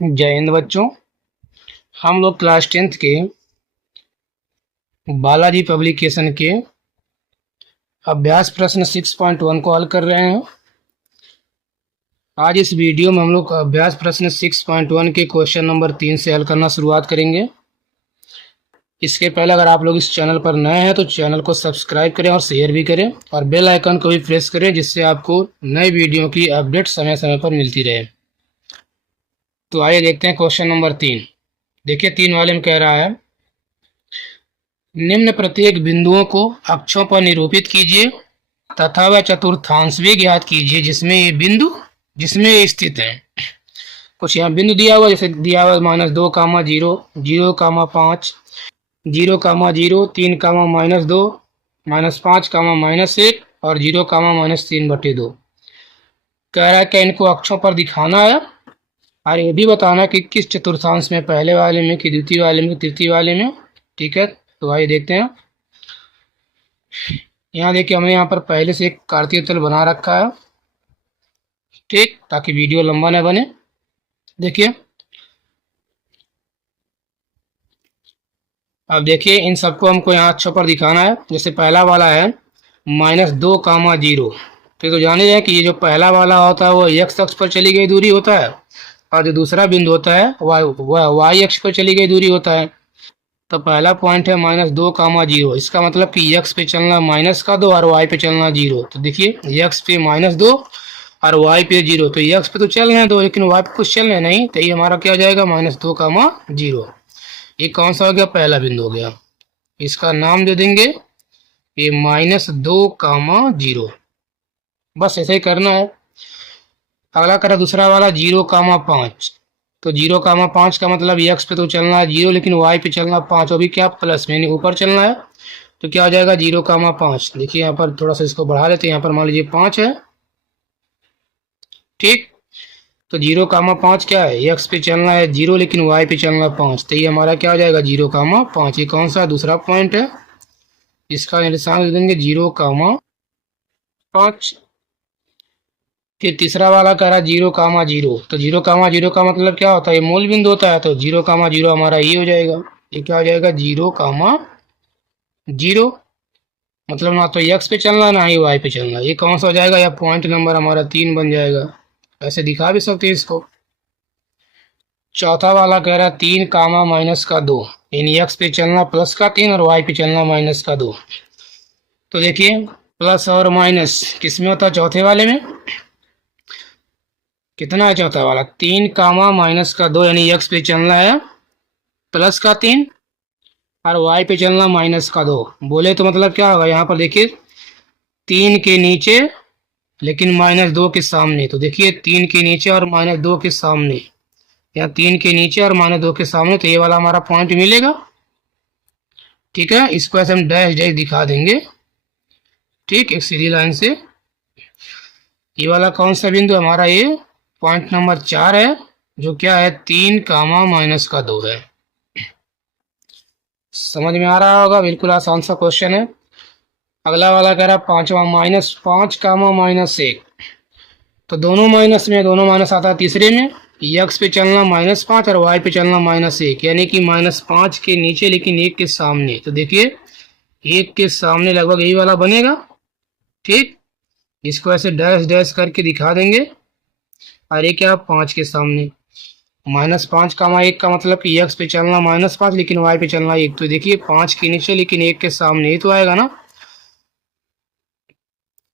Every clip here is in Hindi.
जय हिंद बच्चों। हम लोग क्लास 10th के बालाजी पब्लिकेशन के अभ्यास प्रश्न 6.1 को हल कर रहे हैं। आज इस वीडियो में हम लोग अभ्यास प्रश्न 6.1 के क्वेश्चन नंबर 3 से हल करना शुरुआत करेंगे। इसके पहले अगर आप लोग इस चैनल पर नए हैं तो चैनल को सब्सक्राइब करें और शेयर भी करें और बेल आइकन को भी प्रेस करें, जिससे आपको नए वीडियो की अपडेट समय समय पर मिलती रहे। तो आइए देखते हैं क्वेश्चन नंबर 3। देखिए 3 वाले में कह रहा है, निम्न प्रत्येक बिंदुओं को अक्षों पर निरूपित कीजिए तथा वह चतुर्थांश भी ज्ञात कीजिए जिसमें ये स्थित है। कुछ यहाँ बिंदु दिया हुआ, जैसे दिया हुआ -2, 0, 0, 5, 0, 0, 3, -2, -5, -1 और 0, -3/2। कह रहा है क्या इनको अक्षों पर दिखाना है और ये भी बताना कि किस चतुर्थांश में, पहले वाले में कि द्वितीय वाले में, तृतीय वाले में। ठीक है, तो आइए देखते हैं। यहाँ देखिए हमने यहाँ पर पहले से एक कार्तीय तल बना रखा है, ठीक, ताकि वीडियो लंबा न बने। देखिए अब देखिए इन सबको हमको यहाँ अक्षों पर दिखाना है। जैसे पहला वाला है -2, 0। तो जाने जाए कि ये जो पहला वाला होता है वो x अक्ष पर चली गई दूरी होता है और जो दूसरा बिंदु होता है वह y अक्ष पर चली गई दूरी होता है। तो पहला पॉइंट है -2, 0। इसका मतलब कि x पे चलना -2 और y पे चलना 0। तो देखिए x पे -2 और y पे 0। तो x पे तो चल रहे हैं 2 लेकिन y पे कुछ चल रहे नहीं, तो ये हमारा क्या हो जाएगा -2, 0। ये कौन सा हो गया? पहला बिंदु हो गया। इसका नाम दे देंगे ये -2, 0। बस ऐसे ही करना है। अगला करा दूसरा वाला 0, 5। तो 0, 5 का मतलब x पे तो चलना है 0 लेकिन y पे चलना 5, अभी क्या प्लस में यानी ऊपर चलना है। तो क्या हो जाएगा 0, 5। देखिए यहाँ पर थोड़ा सा इसको बढ़ा लेते हैं, यहाँ पर मान लीजिए 5 है, ठीक। तो 0, 5 क्या है? x पे चलना है 0 लेकिन y पे चलना 5, तो ये हमारा क्या हो जाएगा 0, 5। ये कौन सा दूसरा पॉइंट है, इसका निशान दे देंगे 0, 5। फिर तीसरा वाला कह रहा है 0, 0। तो 0, 0 का मतलब क्या होता है? ये मूल बिंदु होता है। तो 0, 0 हमारा ये हो जाएगा। ये क्या हो जाएगा 0, 0। मतलब ना तो x पे चलना ना ही y पे चलना। ये कौन सा हो जाएगा? या पॉइंट नंबर हमारा 3 बन जाएगा। ऐसे दिखा भी सकते हैं इसको। चौथा वाला कह रहा है 3, -2। यानी x पे चलना +3 और y पे चलना -2। तो देखिए प्लस और माइनस किस में होता है? चौथे वाले में। कितना है चौथा वाला? 3, -2, यानी x पे चलना है +3 और y पे चलना -2। बोले तो मतलब क्या होगा? यहाँ पर देखिए 3 के नीचे लेकिन -2 के सामने। तो देखिए 3 के नीचे और -2 के सामने, या 3 के नीचे और -2 के सामने, तो ये वाला हमारा पॉइंट मिलेगा। ठीक है, इसको ऐसे हम डैश डैश दिखा देंगे, ठीक, एक सीधी लाइन से। ये वाला कौन सा बिंदु हमारा? ये पॉइंट नंबर 4 है, जो क्या है 3, -2 है। समझ में आ रहा होगा, बिल्कुल आसान सा क्वेश्चन है। अगला वाला कह रहा है पांचवा -5, -1। तो दोनों माइनस आता है तीसरे में। x पे चलना -5 और y पे चलना -1, यानी कि -5 के नीचे लेकिन 1 के सामने। तो देखिए 1 के सामने लगभग यही वाला बनेगा, ठीक। इसको ऐसे डैश डैश करके दिखा देंगे। और ये क्या? 5 के सामने। -5, 1 का मतलब कि x पे चलना -5 लेकिन y पे चलना 1। तो देखिए 5 के नीचे लेकिन 1 के सामने, ही तो आएगा ना।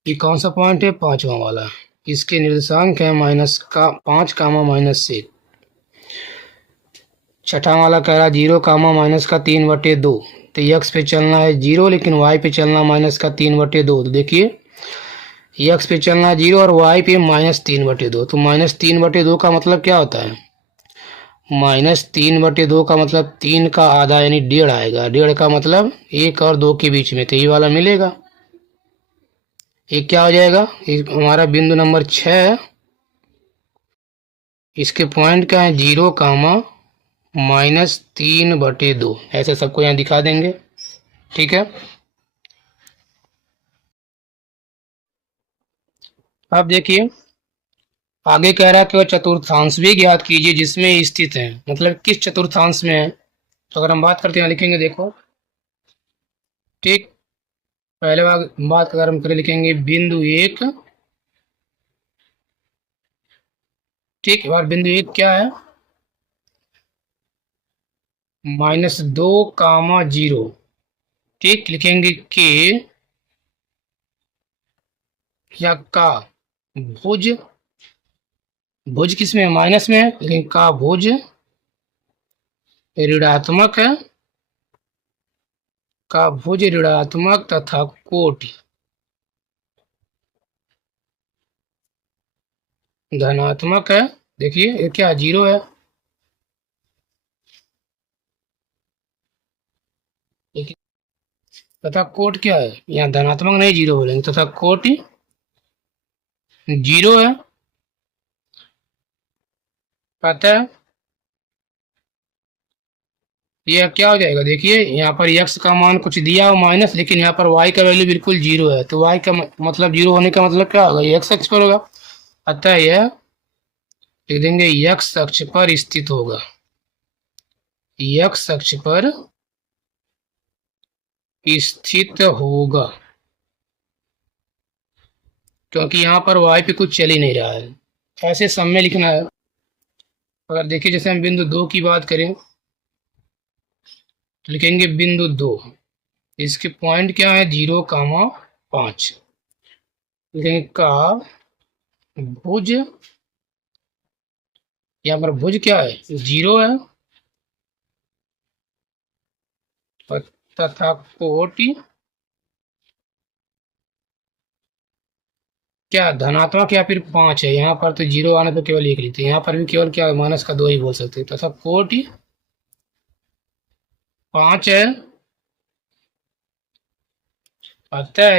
ये कौन सा पॉइंट है? पांचवा वाला। इसके निर्देशांक है -5, -1। छठा वाला कह रहा है 0, -3/2। तो x पे चलना है 0 लेकिन y पे चलना -3/2। तो देखिए x पे चलना है 0 और y पे -3/2। तो -3/2 का मतलब क्या होता है? -3/2 का मतलब 3 का आधा यानी 1.5 आएगा। 1.5 का मतलब 1 और 2 के बीच में, तो ये वाला मिलेगा। ये क्या हो जाएगा? ये हमारा बिंदु नंबर 6 है। इसके पॉइंट क्या है? 0, -3/2। ऐसे सबको यहाँ दिखा देंगे, ठीक है। अब देखिए आगे कह रहा है कि वह चतुर्थांश भी ज्ञात कीजिए जिसमें स्थित है, मतलब किस चतुर्थांश में है। तो अगर हम बात करते हैं लिखेंगे, देखो ठीक, पहले बात अगर हम करें लिखेंगे बिंदु एक, ठीक, और बिंदु एक क्या है, -2, ठीक, लिखेंगे के या का भुज, भुज किस में है, माइनस में है, लेकिन का भुज ऋणात्मक है, का भुज ऋणात्मक तथा कोटि धनात्मक है। देखिए ये क्या जीरो है, तथा कोट क्या है, यहाँ धनात्मक नहीं जीरो बोलेंगे, तथा कोटि जीरो है, पता है। ये क्या हो जाएगा, देखिए यहाँ पर x का मान कुछ दिया हो माइनस, लेकिन यहाँ पर y का वैल्यू बिल्कुल जीरो है, तो y का मतलब जीरो होने का मतलब क्या होगा, ये x अक्ष पर होगा, अतः यह लिख देंगे x अक्ष पर स्थित होगा, x अक्ष पर स्थित होगा, क्योंकि यहाँ पर y पे कुछ चल ही नहीं रहा है, ऐसे सम में लिखना है। अगर देखिए जैसे हम बिंदु दो की बात करें तो लिखेंगे बिंदु दो, इसके पॉइंट क्या है, 0, 5, लिखेंगे का भुज, यहाँ पर भुज क्या है, जीरो है, तथा कोटि क्या धनात्मक या फिर 5 है, यहाँ पर तो जीरो आने पर केवल एक लिखते हैं, यहाँ पर भी केवल क्या माइनस का 2 ही बोल सकते हैं, तथा कोटि 5 है, अतः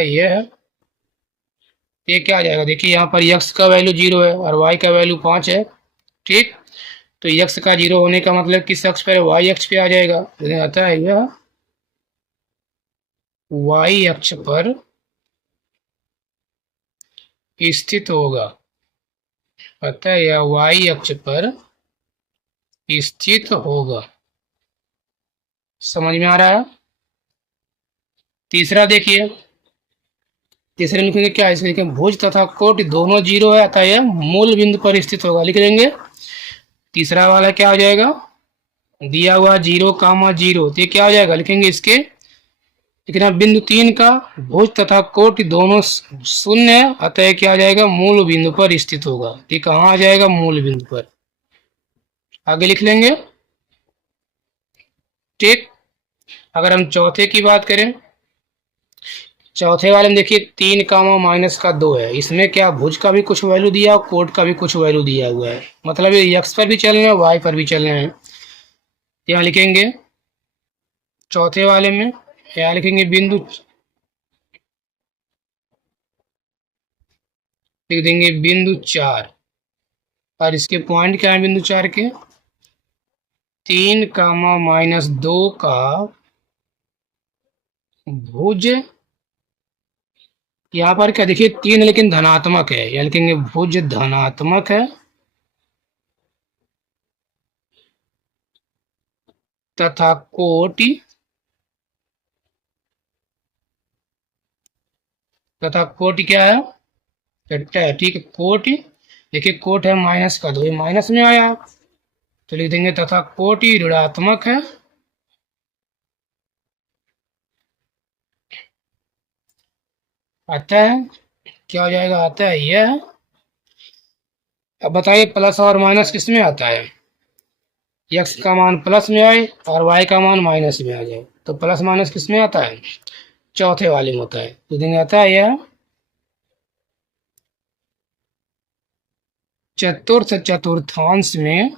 ये क्या आ जाएगा, देखिए यहाँ पर x का वैल्यू जीरो है और y का वैल्यू 5 है, ठीक, तो x का जीरो होने का मतलब किस अक्ष पर है, y अक्ष पे आ जाएगा, अतः यह y अक्ष पर स्थित होगा, अतः यह y अक्ष पर स्थित होगा। समझ में आ रहा है। तीसरा देखिए, तीसरे में लिखेंगे क्या, इसमें लिखेंगे भुज तथा कोटि दोनों जीरो है, अतः यह मूल बिंदु पर स्थित होगा, लिख देंगे। तीसरा वाला क्या हो जाएगा, दिया हुआ 0, 0, तो ये क्या हो जाएगा, लिखेंगे इसके, लेकिन बिंदु तीन का भुज तथा कोटि दोनों शून्य है, अतः क्या आ जाएगा, मूल बिंदु पर स्थित होगा, ये कहाँ आ जाएगा, मूल बिंदु पर। आगे लिख लेंगे, ठीक। अगर हम चौथे की बात करें, चौथे वाले में देखिए 3, -2 है, इसमें क्या भुज का भी कुछ वैल्यू दिया और कोट का भी कुछ वैल्यू दिया हुआ है, मतलब ये एक्स पर भी चलना है वाई पर भी चलना है। यहाँ लिखेंगे चौथे वाले में, यहाँ लिखेंगे बिंदु, लिख देंगे बिंदु 4, और इसके पॉइंट क्या है बिंदु 4 के, 3, -2 का भुज, यहाँ पर क्या देखिए 3 लेकिन धनात्मक है, यहाँ लिखेंगे भुज धनात्मक है, तथा कोटि, तथा कोटि क्या है, ठीक है, कोटि, देखिए कोट है -2, ये माइनस में आया, तो लिख देंगे तथा कोटि ऋणात्मक है, अतः क्या हो जाएगा, अतः यह, अब बताइए प्लस और माइनस किस में आता है, x का मान प्लस में आए और y का मान माइनस में आ जाए, तो प्लस माइनस किस में आता है, चौथे वाले में होता है, तो देंगे आता है यह चतुर्थ चतुर्थांश में,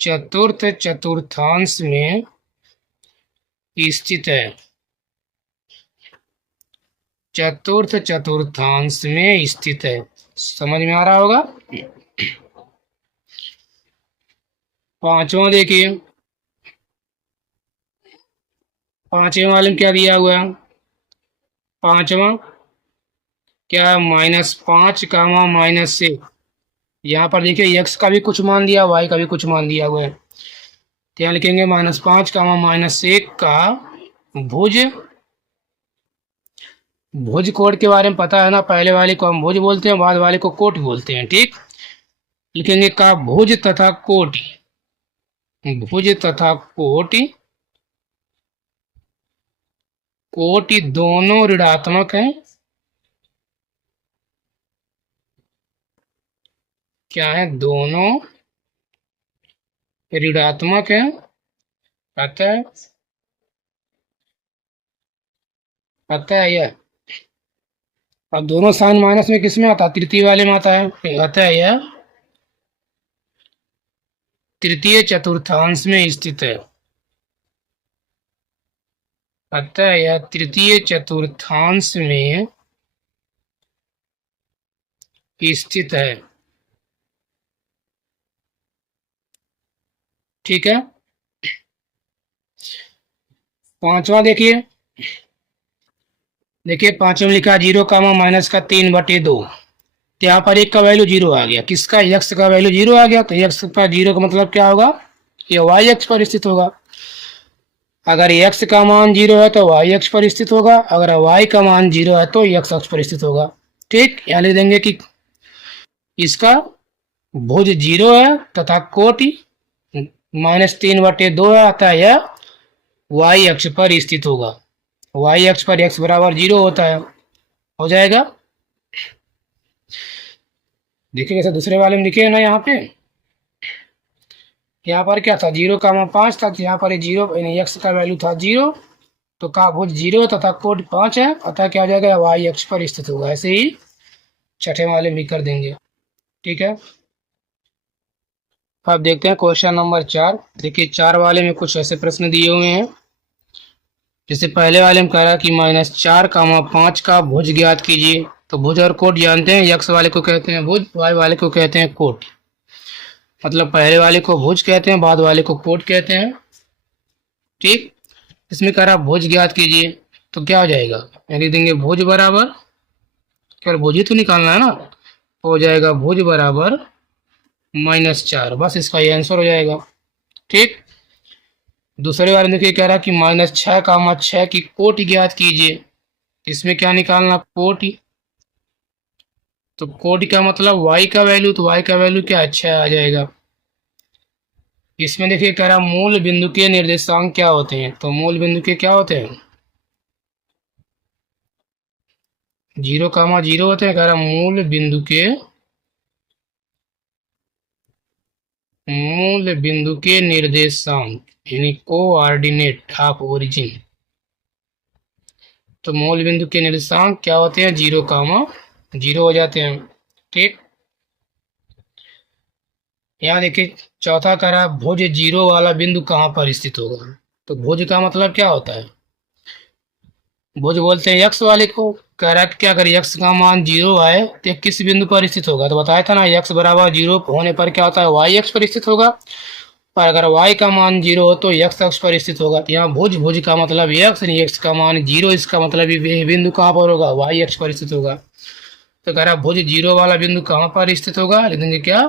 चतुर्थ चतुर्थांश में स्थित है, चतुर्थ चतुर्थांश में स्थित है। समझ में आ रहा होगा। पांचवा देखिए, पांचवें वाले में क्या दिया हुआ है, पांचवा क्या -5, यहाँ पर देखिए x का भी कुछ मान दिया, y का भी कुछ मान दिया हुआ है। तो यहाँ लिखेंगे -5, का भुज, भुज कोट के बारे में पता है ना, पहले वाले को हम भुज बोलते हैं, बाद वाले को कोट बोलते हैं। ठीक, लिखेंगे का भुज तथा कोटि, भुज तथा कोटि, कोटि दोनों ऋणात्मक हैं। क्या है? दोनों ऋणात्मक है। अतः यह, अब दोनों साइन माइनस में किस में आता है? तृतीय वाले में आता है। अतः यह तृतीय चतुर्थांश में स्थित है। अतः यह तृतीय चतुर्थांश में स्थित है। ठीक है, पांचवा देखिए, पांचवा में लिखा 0, -3/2। तो यहाँ पर एक का वैल्यू 0 आ गया, किसका? x का वैल्यू 0 आ गया। तो x पर 0 का मतलब क्या होगा? ये y अक्ष पर स्थित होगा। अगर x का मान 0 है तो y अक्ष पर स्थित होगा, अगर y का मान 0 है तो x अक्ष पर स्थित होगा। ठीक, यहाँ लिख देंगे कि इसका भुज 0 है तथा कोटि -3/2 है, अतः यह y अक्ष पर स्थित होगा। y अक्ष पर x बराबर 0 होता है, हो जाएगा। देखिए जैसे दूसरे वाले में लिखे ना, यहाँ पर क्या था? 0,5 था, तो यहाँ पर 0 यानी x का वैल्यू था 0, तो का भुज 0 तथा कोट 5 है, अतः क्या हो जाएगा? y अक्ष पर स्थित होगा। ऐसे ही छठे वाले भी कर देंगे। ठीक है, अब देखते हैं क्वेश्चन नंबर 4। देखिए 4 वाले में कुछ ऐसे प्रश्न दिए हुए हैं। जैसे पहले वाले में कह रहा है कि -4,5 का भुज ज्ञात कीजिए। तो भुज और कोट जानते हैं, x वाले को कहते हैं भुज, y वाले को कहते हैं कोट। मतलब पहले वाले को भुज कहते हैं, बाद वाले को कोट कहते हैं। ठीक, इसमें कह रहा भुज ज्ञात कीजिए, तो क्या हो जाएगा? लिख देंगे भुज बराबर, केवल भुज ही तो निकालना है ना, हो जाएगा भुज बराबर -4, बस इसका ये आंसर हो जाएगा। ठीक, दूसरे वाले में कह रहा कि -6, की कोटि ज्ञात कीजिए। इसमें क्या निकालना? कोटि। तो कोटि का मतलब y का वैल्यू, तो y का वैल्यू क्या? 6 आ जाएगा। इसमें देखिए कह रहा मूल बिंदु के निर्देशांक क्या होते हैं? तो मूल बिंदु के क्या होते हैं? 0,0 होते हैं। कह रहा मूल बिंदु के निर्देशांक यानी कोऑर्डिनेट ऑफ ओरिजिन। तो मूल बिंदु के निर्देशांक क्या होते हैं? 0,0 हो जाते हैं। ठीक, यहाँ देखिए चौथा कह रहा भुज 0 वाला बिंदु कहाँ पर स्थित होगा? तो भुज का मतलब क्या होता है? भुज बोलते हैं x वाले को। कह रहा है कि क्या अगर x का मान 0 है तो किस बिंदु पर स्थित होगा? तो बताया था ना, x बराबर 0 होने पर क्या होता है? y अक्ष पर स्थित होगा। और अगर y का मान 0 हो तो x अक्ष पर स्थित होगा। तो यहाँ भुज का मतलब x, x का मान 0, इसका मतलब ये बिंदु कहाँ पर होगा? y अक्ष पर स्थित होगा। तो कह रहा भुज 0 वाला बिंदु कहाँ पर स्थित होगा? लिख देंगे क्या?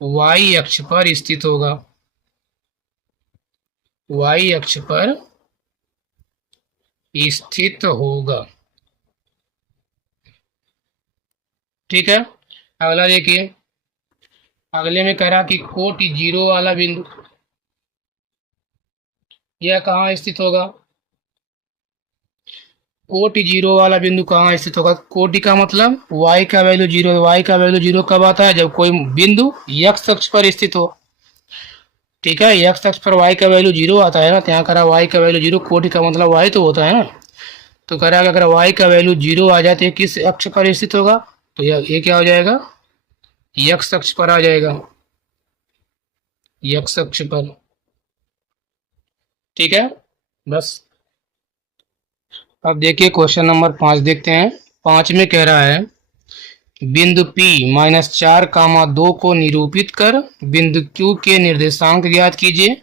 y अक्ष पर स्थित होगा। y अक्ष पर स्थित होगा। ठीक है, अगला देखिए, अगले में कह रहा कि कोटि 0 वाला बिंदु यह कहाँ स्थित होगा? कोटि 0 वाला बिंदु कहाँ स्थित होगा? कोटि का मतलब y का वैल्यू 0, y का वैल्यू 0 कब आता है? जब कोई बिंदु x अक्ष पर स्थित हो। ठीक है, x अक्ष पर y का वैल्यू 0 आता है ना, तो यहाँ कह रहा y का वैल्यू 0, कोटि का मतलब y तो होता है ना। तो कह रहा है अगर y का वैल्यू 0 आ जाए तो किस अक्ष पर स्थित होगा? तो ये क्या हो जाएगा? x अक्ष पर आ जाएगा, x अक्ष पर। ठीक है, बस। अब देखिए क्वेश्चन नंबर 5 देखते हैं। 5 में कह रहा है बिंदु P -4, 2 को निरूपित कर बिंदु Q के निर्देशांक ज्ञात कीजिए।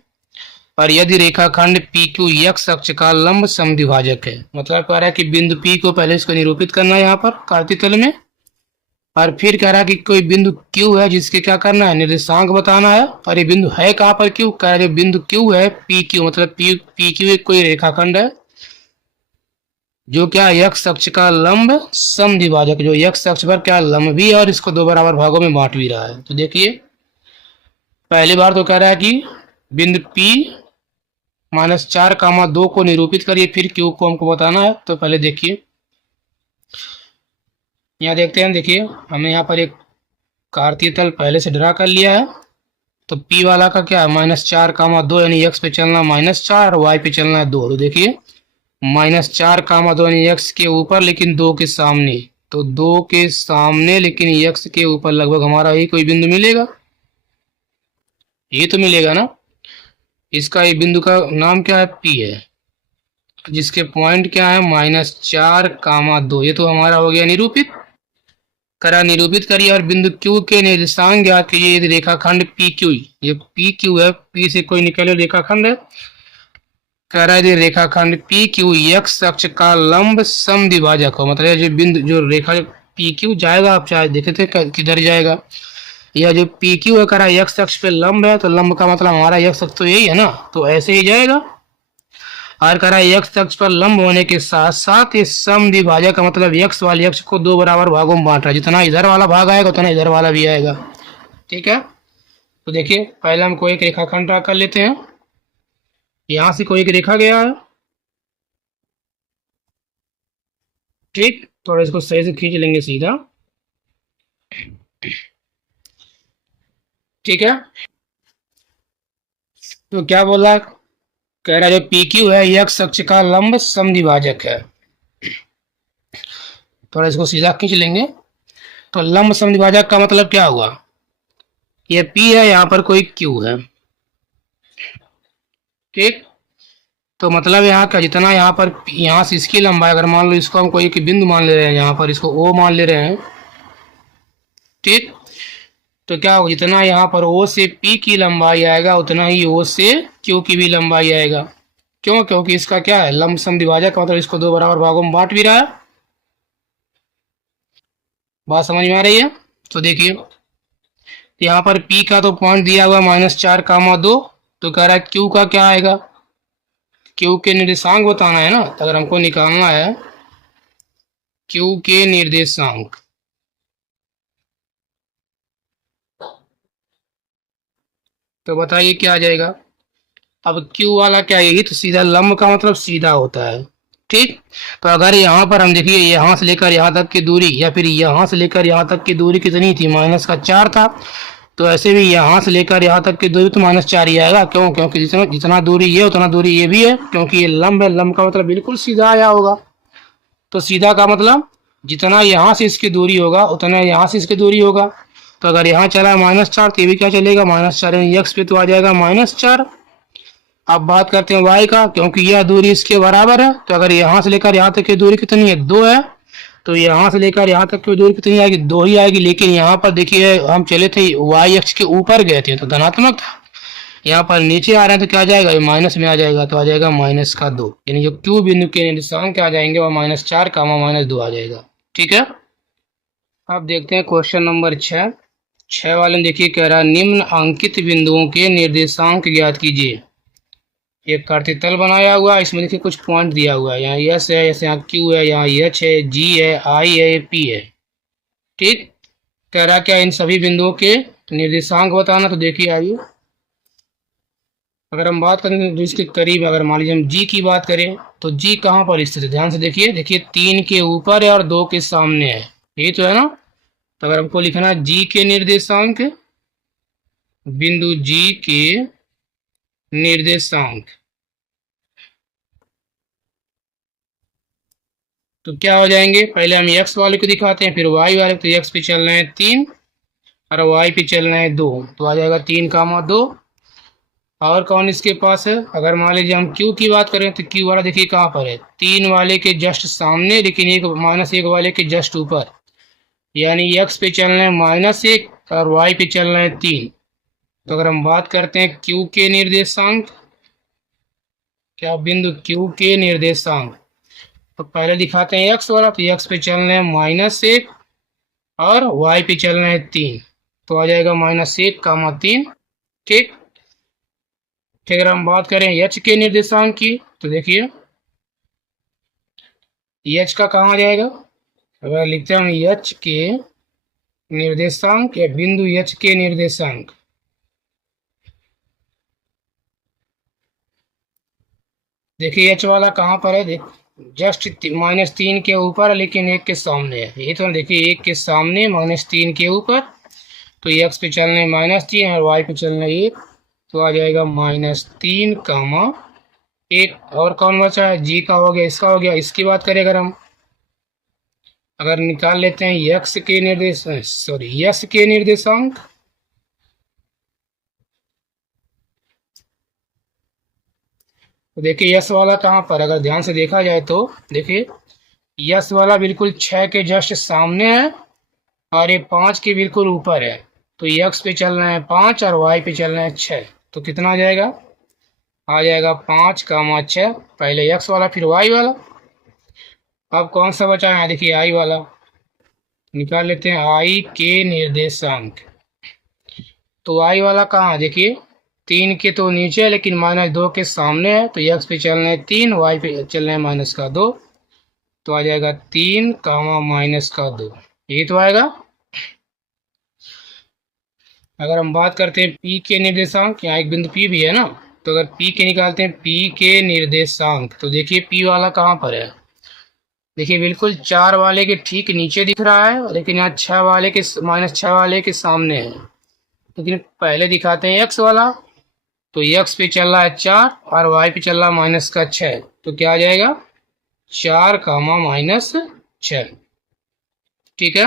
और यदि रेखाखंड पी क्यू एक्स अक्ष का लंब समद्विभाजक है, मतलब कह रहा है कि बिंदु पी को पहले इसको निरूपित करना है यहाँ पर कार्तीय तल में, और फिर कह रहा है कि कोई बिंदु क्यू है जिसके क्या करना है, निर्देशांक बताना है। और ये बिंदु है कहाँ पर क्यू, कह रहा है बिंदु क्यू है पी क्यू, मतलब पी क्यू एक कोई रेखाखंड है जो क्या एक्स अक्ष का लंब समद्विभाजक, जो एक्स अक्ष पर क्या लंब भी है और इसको दो बराबर भागों में बांट भी रहा है। तो देखिए पहली बार तो कह रहा है कि बिंदु P -4, 2 को निरूपित करिए, फिर Q को हमको बताना है। तो पहले देखिए यहाँ देखते हैं, देखिए हमने यहाँ पर एक कार्तीय तल पहले से ड्रा कर लिया है। तो P वाला का क्या है -4, 2, यानी x पे चलना -4 और y पे चलना है 2। तो देखिए -4, 2 यानी x के ऊपर लेकिन 2 के सामने, तो 2 के सामने लेकिन x के ऊपर लगभग हमारा ही कोई बिंदु मिलेगा, ये तो मिलेगा ना। इसका ये बिंदु का नाम क्या है, P है, जिसके पॉइंट क्या है -4, 2। ये तो हमारा हो गया निरूपित, करा निरूपित करिए। और बिंदु Q के निर्देशांक ज्ञात कीजिए यदि रेखाखंड PQ, ये PQ है, P से कोई निकले रेखाखंड है, कह रहा है यदि रेखाखंड PQ x अक्ष का लंब समद्विभाजक हो, मतलब जो बिंदु जो रेखा PQ जाएगा, आप चाहे देखे थे किधर जाएगा, यह जो PQ है कह रहा है x अक्ष पे लंब है, तो लंब का मतलब हमारा x अक्ष तो यही है ना, तो ऐसे ही जाएगा। और कह रहा है x अक्ष पर लंब होने के साथ साथ ये समद्विभाजक का मतलब x वाले अक्ष को दो बराबर भागों में बांट रहा है, जितना इधर वाला भाग आएगा उतना इधर वाला भी आएगा। ठीक है, तो देखिए पहले हम कोई एक रेखाखंड ड्रा कर लेते हैं। यहां से कोई एक रेखा गया है, ठीक, थोड़ा इसको सही से खींच लेंगे सीधा, ठीक है। तो क्या बोला, कह रहा है जो PQ है x अक्ष का लंब समद्विभाजक है, थोड़ा इसको सीधा खींच लेंगे। तो लंब समद्विभाजक का मतलब क्या हुआ, ये P है, यहाँ पर कोई Q है, ठीक। तो मतलब यहाँ का जितना यहाँ पर यहाँ से इसकी लंबाई, अगर मान लो इसको हम कोई एक बिंदु मान ले रहे हैं, यहाँ पर इसको O मान ले रहे हैं, ठीक। तो क्या होगा, जितना यहाँ पर O से P की लंबाई आएगा उतना ही O से Q की भी लंबाई आएगा। क्यों, क्योंकि इसका क्या है लंब समद्विभाजक का मतलब इसको दो बराबर भागों में बांट भी रहा है। बात समझ में आ रही है। तो देखिए यहाँ पर P का तो पॉइंट दिया हुआ -4, 2, तो कह रहा है Q का क्या आएगा, Q के निर्देशांक बताना है ना, तो अगर हमको निकालना है Q के निर्देशांक, तो बताइए क्या आ जाएगा। अब Q वाला क्या, यही तो सीधा लंब का मतलब सीधा होता है, ठीक। तो अगर यहाँ पर हम देखिए यहाँ से लेकर यहाँ तक की दूरी, या फिर यहाँ से लेकर यहाँ तक की दूरी कितनी थी, -4 था, तो ऐसे भी यहाँ से लेकर यहाँ तक की दूरी तो -4 ही आएगा। क्यों, क्योंकि जितना जितना दूरी ये उतना दूरी ये भी है, क्योंकि ये लंब है, लंब का मतलब बिल्कुल सीधा आया होगा। तो सीधा का मतलब जितना यहाँ से इसकी दूरी होगा उतना यहाँ से इसकी दूरी होगा। तो अगर यहाँ चला -4 तो ये भी क्या चलेगा -4, यानी x पे तो आ जाएगा -4। अब बात करते हैं y का, क्योंकि यह दूरी इसके बराबर है, तो अगर यहाँ से लेकर यहाँ तक की दूरी कितनी है, 2 है, तो यहाँ से लेकर यहाँ तक की दूरी कितनी आएगी, 2 ही आएगी। लेकिन यहाँ पर देखिए हम चले थे y अक्ष के ऊपर गए थे तो धनात्मक था, यहाँ पर नीचे आ रहे हैं तो क्या आ जाएगा, माइनस में आ जाएगा, तो आ जाएगा -2, यानी जो Q बिंदु के निर्देशांक क्या आ जाएंगे वो -4, -2 आ जाएगा। ठीक है, अब देखते हैं क्वेश्चन नंबर 6 वाले में देखिए कह रहा है निम्न अंकित बिंदुओं के निर्देशांक ज्ञात कीजिए। एक कार्तीय तल बनाया हुआ है, इसमें देखिए कुछ पॉइंट दिया हुआ है, यहाँ S है, यहाँ Q है, यहाँ H है, G है, I है, P है, ठीक। कह रहा क्या इन सभी बिंदुओं के निर्देशांक बताना। तो देखिए आइए, अगर हम बात करें तो इसके करीब, अगर मान लीजिए हम G की बात करें तो G कहाँ पर स्थित है, ध्यान से देखिए, देखिए 3 के ऊपर है और 2 के सामने है, ये तो है ना। तो अगर हमको लिखना है G के निर्देशांक, बिंदु G के निर्देशांक, तो क्या हो जाएंगे, पहले हम x वाले को दिखाते हैं, फिर y वाले को। तो x पे चलना है 3 और y पे चलना है 2, तो आ जाएगा 3, 2। और कौन इसके पास है, अगर मान लीजिए हम Q की बात करें तो Q वाला देखिए कहाँ पर है, 3 वाले के जस्ट सामने, लेकिन -1 वाले के जस्ट ऊपर, यानी x पे चलना है -1 और y पे चलना है 3। तो अगर हम बात करते हैं Q के निर्देशांक, क्या बिंदु क्यू के निर्देशांक। तो पहले दिखाते हैं एक्स वाला, तो एक्स पे चलना है -1 और वाई पे चलना है 3, तो आ जाएगा -1, 3। ठीक, अगर हम बात करें एच के निर्देशांक की, तो देखिए एच का कहाँ आ जाएगा। अगर लिखते हैं हम एच के निर्देशांक या बिंदु एच के निर्देशांक, देखिए एच वाला कहाँ पर है, देख जस्ट -3 के ऊपर, लेकिन 1 के सामने है। ये तो देखिए 1 के सामने -3 के ऊपर, तो एक्स पे चलने -3 और वाई पे चलना 1, तो आ जाएगा -3, 1। और कौन बचा है, जी का हो गया, इसका हो गया। इसकी बात करें अगर हम, अगर निकाल लेते हैं एक्स के निर्देश, सॉरी एस के निर्देशांक, तो देखिए यस वाला कहाँ पर, अगर ध्यान से देखा जाए तो देखिए यस वाला बिल्कुल 6 के जस्ट सामने है और ये 5 के बिल्कुल ऊपर है। तो एक्स पे चलना है 5 और वाई पे चलना है 6, तो कितना आ जाएगा, आ जाएगा 5, 6। पहले एक्स वाला फिर वाई वाला। अब कौन सा बचा है, देखिए आई वाला, निकाल लेते हैं आई के निर्देशांक। तो आई वाला कहाँ, देखिए 3 के तो नीचे है, लेकिन -2 के सामने है। तो एक्स पे चलना है 3, वाई पे चलना है -2, तो आ जाएगा 3, -2, ये तो आएगा। अगर हम बात करते हैं पी के निर्देशांक, यहाँ एक बिंदु पी भी है ना, तो अगर पी के निकालते हैं पी के निर्देशांक, तो देखिए पी वाला कहाँ पर है, देखिए बिल्कुल 4 वाले के ठीक नीचे दिख रहा है, लेकिन यहाँ 6 वाले के -6 वाले के सामने है। लेकिन पहले दिखाते हैं एक्स वाला, तो एक्स पे चल रहा है 4 और वाई पे चल रहा है -6, तो क्या आ जाएगा 4, -6। ठीक है।